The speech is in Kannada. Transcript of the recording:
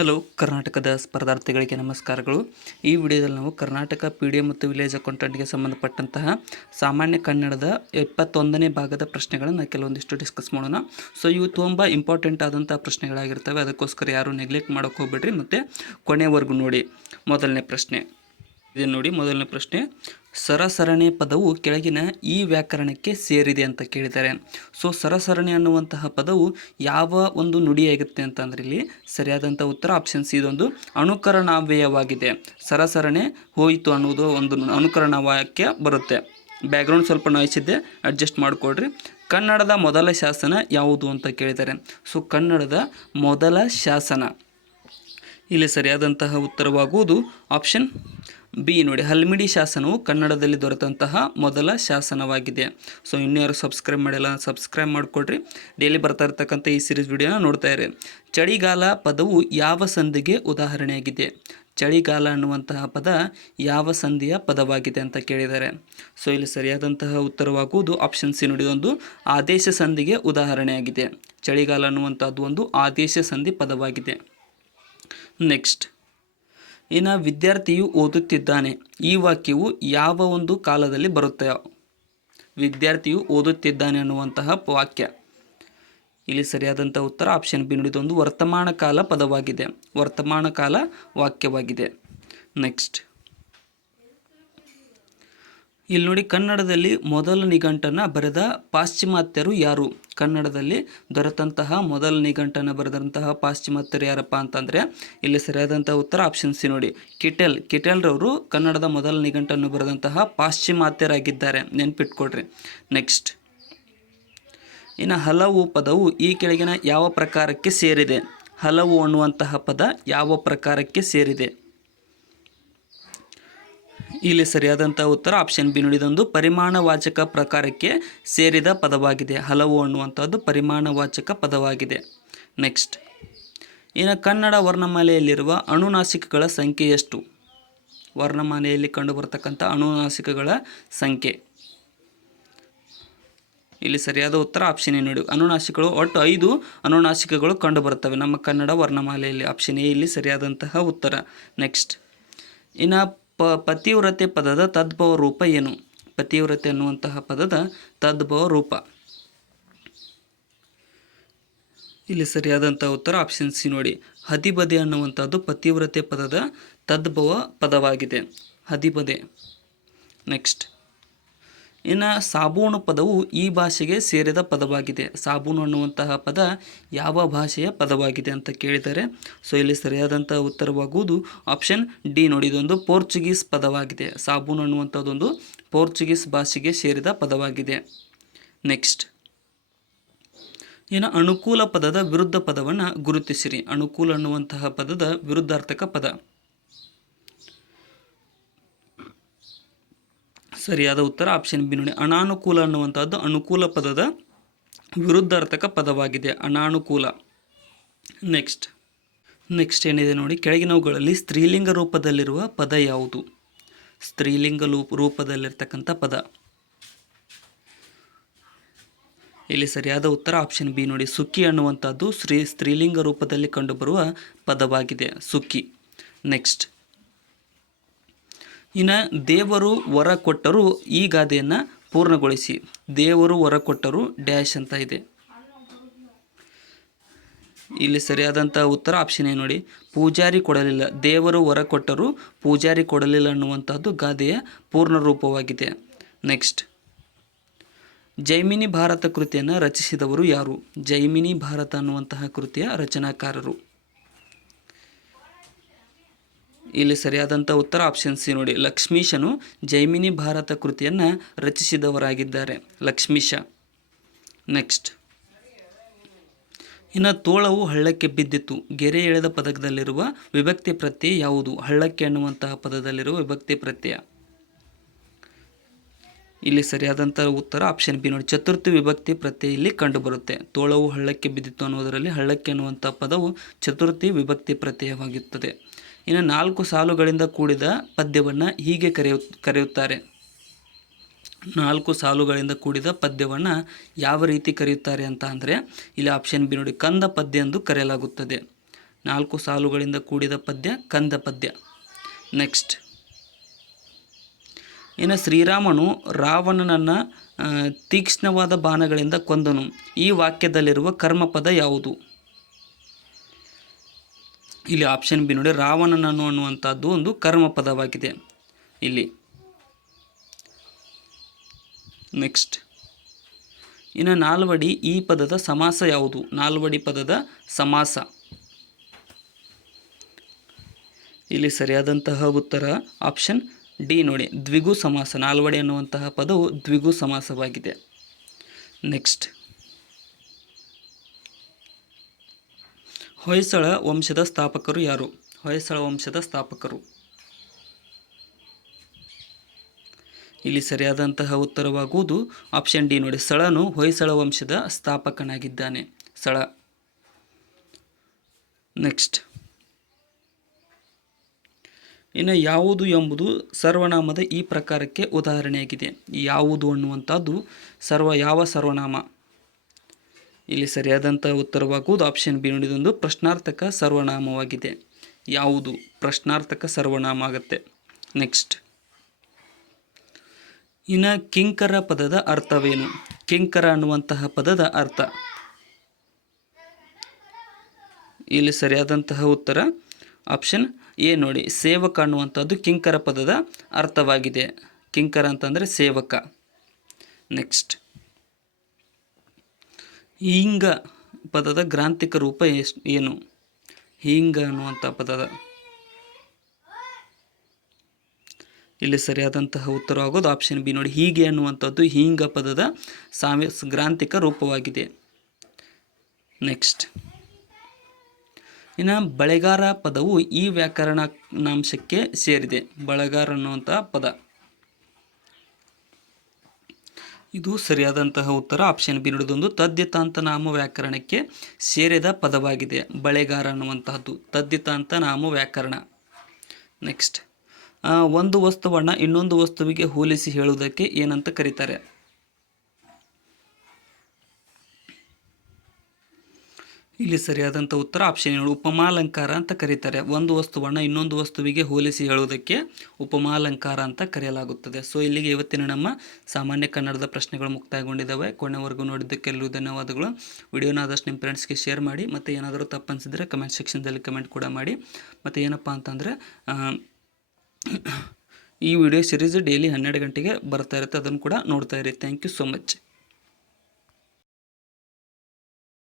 ಹಲೋ ಕರ್ನಾಟಕದ ಸ್ಪರ್ಧಾರ್ಥಿಗಳಿಗೆ ನಮಸ್ಕಾರಗಳು. ಈ ವಿಡಿಯೋದಲ್ಲಿ ನಾವು ಕರ್ನಾಟಕ PD ಮತ್ತು ವಿಲೇಜ್ ಅಕೌಂಟೆಂಟ್ಗೆ ಸಂಬಂಧಪಟ್ಟಂತಹ ಸಾಮಾನ್ಯ ಕನ್ನಡದ 21ನೇ ಭಾಗದ ಪ್ರಶ್ನೆಗಳನ್ನು ಕೆಲವೊಂದಿಷ್ಟು ಡಿಸ್ಕಸ್ ಮಾಡೋಣ. ಸೊ ಇವು ತುಂಬ ಇಂಪಾರ್ಟೆಂಟ್ ಆದಂಥ ಪ್ರಶ್ನೆಗಳಾಗಿರ್ತವೆ, ಅದಕ್ಕೋಸ್ಕರ ಯಾರು ನೆಗ್ಲೆಕ್ಟ್ ಮಾಡೋಕ್ಕೆ ಹೋಗ್ಬೇಡ್ರಿ ಮತ್ತು ಕೊನೆವರೆಗೂ ನೋಡಿ. ಮೊದಲನೇ ಪ್ರಶ್ನೆ ಇದೆ ನೋಡಿ. ಮೊದಲನೇ ಪ್ರಶ್ನೆ, ಸರಸರಣಿ ಪದವು ಕೆಳಗಿನ ಈ ವ್ಯಾಕರಣಕ್ಕೆ ಸೇರಿದೆ ಅಂತ ಕೇಳಿದ್ದಾರೆ. ಸೊ ಸರಸರಣಿ ಅನ್ನುವಂತಹ ಪದವು ಯಾವ ಒಂದು ನುಡಿಯಾಗಿರುತ್ತೆ ಅಂತಂದರೆ ಇಲ್ಲಿ ಸರಿಯಾದಂಥ ಉತ್ತರ ಆಪ್ಷನ್ ಸಿ, ಇದೊಂದು ಅನುಕರಣಾವ್ಯಯವಾಗಿದೆ. ಸರಸರಣೆ ಹೋಯಿತು ಅನ್ನೋದು ಒಂದು ಅನುಕರಣ ವಾಕ್ಯ ಬರುತ್ತೆ. ಬ್ಯಾಕ್ಗ್ರೌಂಡ್ ಸ್ವಲ್ಪ ನಾಯ್ಸ್ ಇದೆ, ಅಡ್ಜಸ್ಟ್ ಮಾಡಿಕೊಡ್ರಿ. ಕನ್ನಡದ ಮೊದಲ ಶಾಸನ ಯಾವುದು ಅಂತ ಕೇಳಿದ್ದಾರೆ. ಸೊ ಕನ್ನಡದ ಮೊದಲ ಶಾಸನ ಇಲ್ಲಿ ಸರಿಯಾದಂತಹ ಉತ್ತರವಾಗುವುದು ಆಪ್ಷನ್ ಬಿ ನೋಡಿ. ಹಲ್ಮಿಡಿ ಶಾಸನವು ಕನ್ನಡದಲ್ಲಿ ದೊರೆತಂತಹ ಮೊದಲ ಶಾಸನವಾಗಿದೆ. ಸೊ ಇನ್ನೂ ಯಾರು ಸಬ್ಸ್ಕ್ರೈಬ್ ಮಾಡಿಲ್ಲ, ಸಬ್ಸ್ಕ್ರೈಬ್ ಮಾಡಿಕೊಡ್ರಿ. ಡೈಲಿ ಬರ್ತಾ ಇರ್ತಕ್ಕಂಥ ಈ ಸೀರೀಸ್ ವಿಡಿಯೋನ ನೋಡ್ತಾ ಇರಿ. ಚಳಿಗಾಲ ಪದವು ಯಾವ ಸಂಧಿಗೆ ಉದಾಹರಣೆಯಾಗಿದೆ? ಚಳಿಗಾಲ ಅನ್ನುವಂತಹ ಪದ ಯಾವ ಸಂಧಿಯ ಪದವಾಗಿದೆ ಅಂತ ಕೇಳಿದ್ದಾರೆ. ಸೊ ಇಲ್ಲಿ ಸರಿಯಾದಂತಹ ಉತ್ತರವಾಗುವುದು ಆಪ್ಷನ್ ಸಿ ನೋಡಿ, ಒಂದು ಆದೇಶ ಸಂಧಿಗೆ ಉದಾಹರಣೆಯಾಗಿದೆ. ಚಳಿಗಾಲ ಅನ್ನುವಂಥದ್ದು ಒಂದು ಆದೇಶ ಸಂಧಿ ಪದವಾಗಿದೆ. ನೆಕ್ಸ್ಟ್, ಇನ್ನು ವಿದ್ಯಾರ್ಥಿಯು ಓದುತ್ತಿದ್ದಾನೆ, ಈ ವಾಕ್ಯವು ಯಾವ ಒಂದು ಕಾಲದಲ್ಲಿ ಬರುತ್ತೆ? ವಿದ್ಯಾರ್ಥಿಯು ಓದುತ್ತಿದ್ದಾನೆ ಅನ್ನುವಂತಹ ವಾಕ್ಯ ಇಲ್ಲಿ ಸರಿಯಾದಂಥ ಉತ್ತರ ಆಪ್ಷನ್ ಬಿ ನೋಡಿ, ಇದೊಂದು ವರ್ತಮಾನ ಕಾಲ ಪದವಾಗಿದೆ, ವರ್ತಮಾನ ಕಾಲ ವಾಕ್ಯವಾಗಿದೆ. ನೆಕ್ಸ್ಟ್, ಇಲ್ಲಿ ನೋಡಿ, ಕನ್ನಡದಲ್ಲಿ ಮೊದಲ ನಿಘಂಟನ್ನು ಬರೆದ ಪಾಶ್ಚಿಮಾತ್ಯರು ಯಾರು? ಕನ್ನಡದಲ್ಲಿ ದೊರೆತಂತಹ ಮೊದಲ ನಿಘಂಟನ್ನು ಬರೆದಂತಹ ಪಾಶ್ಚಿಮಾತ್ಯರು ಯಾರಪ್ಪ ಅಂತಂದರೆ ಇಲ್ಲಿ ಸರಿಯಾದಂಥ ಉತ್ತರ ಆಪ್ಷನ್ ಸಿ ನೋಡಿ, ಕಿಟೆಲ್ರವರು ಕನ್ನಡದ ಮೊದಲ ನಿಘಂಟನ್ನು ಬರೆದಂತಹ ಪಾಶ್ಚಿಮಾತ್ಯರಾಗಿದ್ದಾರೆ, ನೆನ್ಪಿಟ್ಕೊಡ್ರಿ. ನೆಕ್ಸ್ಟ್, ಇನ್ನು ಹಲವು ಪದವು ಈ ಕೆಳಗಿನ ಯಾವ ಪ್ರಕಾರಕ್ಕೆ ಸೇರಿದೆ? ಹಲವು ಅನ್ನುವಂತಹ ಪದ ಯಾವ ಪ್ರಕಾರಕ್ಕೆ ಸೇರಿದೆ? ಇಲ್ಲಿ ಸರಿಯಾದಂಥ ಉತ್ತರ ಆಪ್ಷನ್ ಬಿ ನೋಡಿ, ಇದೊಂದು ಪರಿಮಾಣವಾಚಕ ಪ್ರಕಾರಕ್ಕೆ ಸೇರಿದ ಪದವಾಗಿದೆ. ಹಲವು ಅನ್ನುವಂಥದ್ದು ಪರಿಮಾಣವಾಚಕ ಪದವಾಗಿದೆ. ನೆಕ್ಸ್ಟ್, ಇನ್ನು ಕನ್ನಡ ವರ್ಣಮಾಲೆಯಲ್ಲಿರುವ ಅನುನಾಸಿಕಗಳ ಸಂಖ್ಯೆ ಎಷ್ಟು? ವರ್ಣಮಾಲೆಯಲ್ಲಿ ಕಂಡುಬರತಕ್ಕಂಥ ಅನುನಾಸಿಕಗಳ ಸಂಖ್ಯೆ ಇಲ್ಲಿ ಸರಿಯಾದ ಉತ್ತರ ಆಪ್ಷನ್ ಎ ನೋಡಿ. ಅನುನಾಸಿಕಗಳು ಒಟ್ಟು 5 ಅನುನಾಸಿಕಗಳು ಕಂಡುಬರುತ್ತವೆ ನಮ್ಮ ಕನ್ನಡ ವರ್ಣಮಾಲೆಯಲ್ಲಿ. ಆಪ್ಷನ್ ಎ ಇಲ್ಲಿ ಸರಿಯಾದಂತಹ ಉತ್ತರ. ನೆಕ್ಸ್ಟ್, ಇನ್ನು ಪತಿವ್ರತೆ ಪದದ ತದ್ಭವ ರೂಪ ಏನು? ಪತಿವ್ರತೆ ಅನ್ನುವಂತಹ ಪದದ ತದ್ಭವ ರೂಪ ಇಲ್ಲಿ ಸರಿಯಾದಂಥ ಉತ್ತರ ಆಪ್ಷನ್ ಸಿ ನೋಡಿ, ಹದಿಬದೆ ಅನ್ನುವಂಥದ್ದು ಪತಿವ್ರತೆ ಪದದ ತದ್ಭವ ಪದವಾಗಿದೆ, ಹದಿಬದೆ. ನೆಕ್ಸ್ಟ್, ಇನ್ನು ಸಾಬೂನು ಪದವು ಈ ಭಾಷೆಗೆ ಸೇರಿದ ಪದವಾಗಿದೆ. ಸಾಬೂನು ಅನ್ನುವಂತಹ ಪದ ಯಾವ ಭಾಷೆಯ ಪದವಾಗಿದೆ ಅಂತ ಕೇಳಿದ್ದಾರೆ. ಸೊ ಇಲ್ಲಿ ಸರಿಯಾದಂಥ ಉತ್ತರವಾಗುವುದು ಆಪ್ಷನ್ ಡಿ ನೋಡಿ, ಇದೊಂದು ಪೋರ್ಚುಗೀಸ್ ಪದವಾಗಿದೆ. ಸಾಬೂನು ಅನ್ನುವಂಥದ್ದೊಂದು ಪೋರ್ಚುಗೀಸ್ ಭಾಷೆಗೆ ಸೇರಿದ ಪದವಾಗಿದೆ. ನೆಕ್ಸ್ಟ್, ಇನ್ನು ಅನುಕೂಲ ಪದದ ವಿರುದ್ಧ ಪದವನ್ನು ಗುರುತಿಸಿರಿ. ಅನುಕೂಲ ಅನ್ನುವಂತಹ ಪದದ ವಿರುದ್ಧಾರ್ಥಕ ಪದ ಸರಿಯಾದ ಉತ್ತರ ಆಪ್ಷನ್ ಬಿ ನೋಡಿ, ಅನಾನುಕೂಲ ಅನ್ನುವಂಥದ್ದು ಅನುಕೂಲ ಪದದ ವಿರುದ್ಧಾರ್ಥಕ ಪದವಾಗಿದೆ, ಅನಾನುಕೂಲ. ನೆಕ್ಸ್ಟ್ ಏನಿದೆ ನೋಡಿ, ಕೆಳಗಿನವುಗಳಲ್ಲಿ ಸ್ತ್ರೀಲಿಂಗ ರೂಪದಲ್ಲಿರುವ ಪದ ಯಾವುದು? ಸ್ತ್ರೀಲಿಂಗ ರೂಪದಲ್ಲಿರ್ತಕ್ಕಂಥ ಪದ ಇಲ್ಲಿ ಸರಿಯಾದ ಉತ್ತರ ಆಪ್ಷನ್ ಬಿ ನೋಡಿ, ಸುಖಿ ಅನ್ನುವಂಥದ್ದು ಸ್ತ್ರೀಲಿಂಗ ರೂಪದಲ್ಲಿ ಕಂಡುಬರುವ ಪದವಾಗಿದೆ, ಸುಖಿ. ನೆಕ್ಸ್ಟ್, ಇನ್ನು ದೇವರು ವರ ಕೊಟ್ಟರು, ಈ ಗಾದೆಯನ್ನು ಪೂರ್ಣಗೊಳಿಸಿ. ದೇವರು ವರ ಕೊಟ್ಟರು ಡ್ಯಾಶ್ ಅಂತ ಇದೆ. ಇಲ್ಲಿ ಸರಿಯಾದಂಥ ಉತ್ತರ ಆಪ್ಷನ್ ಎ ನೋಡಿ, ಪೂಜಾರಿ ಕೊಡಲಿಲ್ಲ. ದೇವರು ವರ ಕೊಟ್ಟರು ಪೂಜಾರಿ ಕೊಡಲಿಲ್ಲ ಅನ್ನುವಂಥದ್ದು ಗಾದೆಯ ಪೂರ್ಣ ರೂಪವಾಗಿದೆ. ನೆಕ್ಸ್ಟ್, ಜೈಮಿನಿ ಭಾರತ ಕೃತಿಯನ್ನು ರಚಿಸಿದವರು ಯಾರು? ಜೈಮಿನಿ ಭಾರತ ಅನ್ನುವಂತಹ ಕೃತಿಯ ರಚನಾಕಾರರು ಇಲ್ಲಿ ಸರಿಯಾದಂಥ ಉತ್ತರ ಆಪ್ಷನ್ ಸಿ ನೋಡಿ, ಲಕ್ಷ್ಮೀಶನು ಜೈಮಿನಿ ಭಾರತ ಕೃತಿಯನ್ನು ರಚಿಸಿದವರಾಗಿದ್ದಾರೆ, ಲಕ್ಷ್ಮೀಶ. ನೆಕ್ಸ್ಟ್, ಇನ್ನು ತೋಳವು ಹಳ್ಳಕ್ಕೆ ಬಿದ್ದಿತು, ಗೆರೆ ಎಳೆದ ಪದದಲ್ಲಿರುವ ವಿಭಕ್ತಿ ಪ್ರತ್ಯಯ ಯಾವುದು? ಹಳ್ಳಕ್ಕೆ ಅನ್ನುವಂತಹ ಪದದಲ್ಲಿರುವ ವಿಭಕ್ತಿ ಪ್ರತ್ಯಯ ಇಲ್ಲಿ ಸರಿಯಾದಂಥ ಉತ್ತರ ಆಪ್ಷನ್ ಬಿ ನೋಡಿ, ಚತುರ್ಥಿ ವಿಭಕ್ತಿ ಪ್ರತ್ಯಯ ಇಲ್ಲಿ ಕಂಡುಬರುತ್ತೆ. ತೋಳವು ಹಳ್ಳಕ್ಕೆ ಬಿದ್ದಿತು ಅನ್ನೋದರಲ್ಲಿ ಹಳ್ಳಕ್ಕೆ ಅನ್ನುವಂಥ ಪದವು ಚತುರ್ಥಿ ವಿಭಕ್ತಿ ಪ್ರತ್ಯಯವಾಗಿರುತ್ತದೆ. ಇನ್ನು 4 ಸಾಲುಗಳಿಂದ ಕೂಡಿದ ಪದ್ಯವನ್ನು ಹೀಗೆ ಕರೆಯುತ್ತಾರೆ. 4 ಸಾಲುಗಳಿಂದ ಕೂಡಿದ ಪದ್ಯವನ್ನು ಯಾವ ರೀತಿ ಕರೆಯುತ್ತಾರೆ ಅಂತ ಅಂದರೆ ಇಲ್ಲಿ ಆಪ್ಷನ್ ಬಿ ನೋಡಿ, ಕಂದ ಪದ್ಯ ಎಂದು ಕರೆಯಲಾಗುತ್ತದೆ. 4 ಸಾಲುಗಳಿಂದ ಕೂಡಿದ ಪದ್ಯ ಕಂದ ಪದ್ಯ. ನೆಕ್ಸ್ಟ್, ಇನ್ನು ಶ್ರೀರಾಮನು ರಾವಣನನ್ನು ತೀಕ್ಷ್ಣವಾದ ಬಾಣಗಳಿಂದ ಕೊಂದನು. ಈ ವಾಕ್ಯದಲ್ಲಿರುವ ಕರ್ಮಪದ ಯಾವುದು? ಇಲ್ಲಿ ಆಪ್ಷನ್ ಬಿ ನೋಡಿ, ರಾವಣನನ್ನು ಅನ್ನುವಂಥದ್ದು ಒಂದು ಕರ್ಮಪದವಾಗಿದೆ ಇಲ್ಲಿ. ನೆಕ್ಸ್ಟ್, ಇನ್ನು ನಾಲ್ವಡಿ ಈ ಪದದ ಸಮಾಸ ಯಾವುದು? ನಾಲ್ವಡಿ ಪದದ ಸಮಾಸ. ಇಲ್ಲಿ ಸರಿಯಾದಂತಹ ಉತ್ತರ ಆಪ್ಷನ್ ಡಿ ನೋಡಿ, ದ್ವಿಗು ಸಮಾಸ. ನಾಲ್ವಡಿ ಅನ್ನುವಂತಹ ಪದವು ದ್ವಿಗು ಸಮಾಸವಾಗಿದೆ. ನೆಕ್ಸ್ಟ್, ಹೊಯ್ಸಳ ವಂಶದ ಸ್ಥಾಪಕರು ಯಾರು? ಹೊಯ್ಸಳ ವಂಶದ ಸ್ಥಾಪಕರು. ಇಲ್ಲಿ ಸರಿಯಾದಂತಹ ಉತ್ತರವಾಗುವುದು ಆಪ್ಷನ್ ಡಿ ನೋಡಿ, ಸಳನು ಹೊಯ್ಸಳ ವಂಶದ ಸ್ಥಾಪಕನಾಗಿದ್ದಾನೆ. ಸಳ. ನೆಕ್ಸ್ಟ್, ಇನ್ನು ಯಾವುದು ಎಂಬುದು ಸರ್ವನಾಮದ ಈ ಪ್ರಕಾರಕ್ಕೆ ಉದಾಹರಣೆಯಾಗಿದೆ. ಯಾವುದು ಅನ್ನುವಂಥದ್ದು ಯಾವ ಸರ್ವನಾಮ? ಇಲ್ಲಿ ಸರಿಯಾದಂಥ ಉತ್ತರವಾಗುವುದು ಆಪ್ಷನ್ ಬಿ ನೋಡಿ, ಇದೊಂದು ಪ್ರಶ್ನಾರ್ಥಕ ಸರ್ವನಾಮವಾಗಿದೆ. ಯಾವುದು ಪ್ರಶ್ನಾರ್ಥಕ ಸರ್ವನಾಮ ಆಗುತ್ತೆ. ನೆಕ್ಸ್ಟ್, ಇನ್ನು ಕಿಂಕರ ಪದದ ಅರ್ಥವೇನು? ಕಿಂಕರ ಅನ್ನುವಂತಹ ಪದದ ಅರ್ಥ. ಇಲ್ಲಿ ಸರಿಯಾದಂತಹ ಉತ್ತರ ಆಪ್ಷನ್ ಎ ನೋಡಿ, ಸೇವಕ ಅನ್ನುವಂಥದ್ದು ಕಿಂಕರ ಪದದ ಅರ್ಥವಾಗಿದೆ. ಕಿಂಕರ ಅಂತಂದರೆ ಸೇವಕ. ನೆಕ್ಸ್ಟ್, ಹೀಂಗ ಪದದ ಗ್ರಾಂಥಿಕ ರೂಪ ಏನು? ಹೀಂಗ ಅನ್ನುವಂಥ ಪದದ. ಇಲ್ಲಿ ಸರಿಯಾದಂತಹ ಉತ್ತರ ಆಗೋದು ಆಪ್ಷನ್ ಬಿ ನೋಡಿ, ಹೀಗೆ ಅನ್ನುವಂಥದ್ದು ಹೀಂಗ ಪದದ ಗ್ರಾಂಥಿಕ ರೂಪವಾಗಿದೆ. ನೆಕ್ಸ್ಟ್, ಇನ್ನು ಬಳೆಗಾರ ಪದವು ಈ ವ್ಯಾಕರಣಾಂಶಕ್ಕೆ ಸೇರಿದೆ. ಬಳೆಗಾರ ಅನ್ನುವಂಥ ಪದ. ಇದು ಸರಿಯಾದಂತಹ ಉತ್ತರ ಆಪ್ಷನ್ ಬಿ ನೋಡೋದೊಂದು ತದ್ದಿತಾಂತ ನಾಮ ವ್ಯಾಕರಣಕ್ಕೆ ಸೇರಿದ ಪದವಾಗಿದೆ. ಬಳೆಗಾರ ಅನ್ನುವಂತಹದ್ದು ತದ್ದಿತಾಂತ ನಾಮ ವ್ಯಾಕರಣ. ನೆಕ್ಸ್ಟ್, ಒಂದು ವಸ್ತುವನ್ನು ಇನ್ನೊಂದು ವಸ್ತುವಿಗೆ ಹೋಲಿಸಿ ಹೇಳುವುದಕ್ಕೆ ಏನಂತ ಕರೀತಾರೆ? ಇಲ್ಲಿ ಸರಿಯಾದಂಥ ಉತ್ತರ ಆಪ್ಷನ್ ಏನು, ಉಪಮಾಲಂಕಾರ ಅಂತ ಕರೀತಾರೆ. ಒಂದು ವಸ್ತುವನ್ನು ಇನ್ನೊಂದು ವಸ್ತುವಿಗೆ ಹೋಲಿಸಿ ಹೇಳುವುದಕ್ಕೆ ಉಪಮಾಲಂಕಾರ ಅಂತ ಕರೆಯಲಾಗುತ್ತದೆ. ಸೊ ಇಲ್ಲಿಗೆ ಇವತ್ತಿನ ನಮ್ಮ ಸಾಮಾನ್ಯ ಕನ್ನಡದ ಪ್ರಶ್ನೆಗಳು ಮುಕ್ತಾಯಗೊಂಡಿದ್ದಾವೆ. ಕೊನೆವರೆಗೂ ನೋಡಿದ್ದಕ್ಕೆ ಎಲ್ಲರೂ ಧನ್ಯವಾದಗಳು. ವಿಡಿಯೋನ ಆದಷ್ಟು ನಿಮ್ಮ ಫ್ರೆಂಡ್ಸ್ಗೆ ಶೇರ್ ಮಾಡಿ. ಮತ್ತು ಏನಾದರೂ ತಪ್ಪು ಅನಿಸಿದರೆ ಕಮೆಂಟ್ ಸೆಕ್ಷನ್ದಲ್ಲಿ ಕಮೆಂಟ್ ಕೂಡ ಮಾಡಿ. ಮತ್ತು ಏನಪ್ಪ ಅಂತಂದರೆ ಈ ವಿಡಿಯೋ ಸಿರೀಸ್ ಡೈಲಿ 12 ಗಂಟೆಗೆ ಬರ್ತಾ ಇರುತ್ತೆ, ಅದನ್ನು ಕೂಡ ನೋಡ್ತಾ ಇರಿ. Thank you so much.